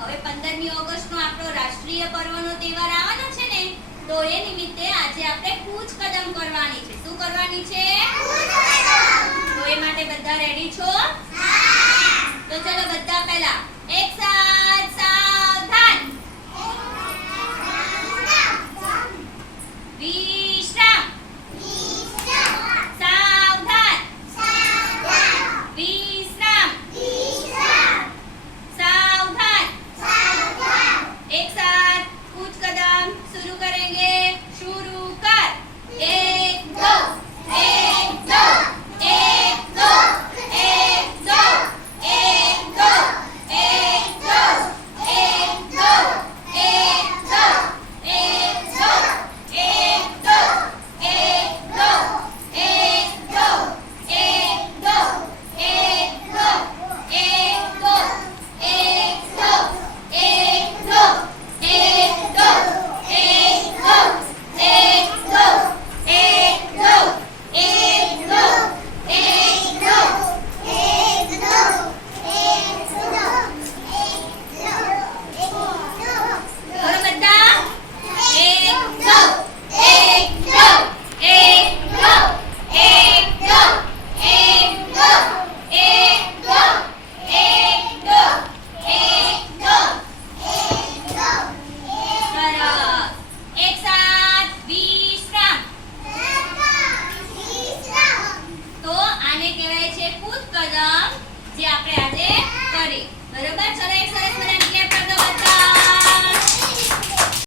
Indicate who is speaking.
Speaker 1: હવે 15મી ઓગસ્ટનો આપણો રાષ્ટ્રીય પર્વનો તહેવાર આવવાનો છે ને તો એ નિમિત્તે આજે આપણે કૂચ કદમ કરવાની છે. શું કરવાની છે? તો એ માટે બધા રેડી છો? તો ચલો બધા પહેલા એક સાથે ખેલકૂદ કદમ જે આપણે આજે કરી